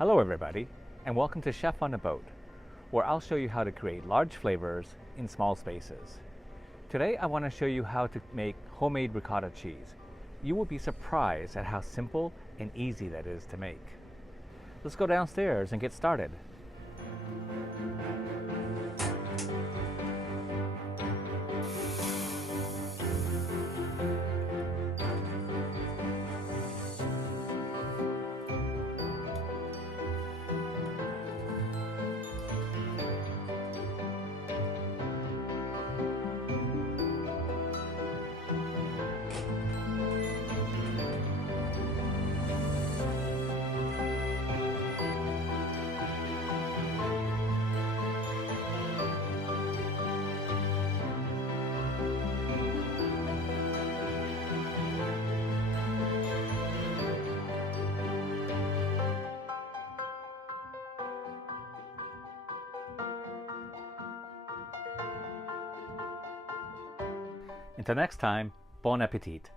Hello everybody, and welcome to Chef on a Boat, where I'll show you how to create large flavors in small spaces. Today I want to show you how to make homemade ricotta cheese. You will be surprised at how simple and easy that is to make. Let's go downstairs and get started. Until next time, bon appetit!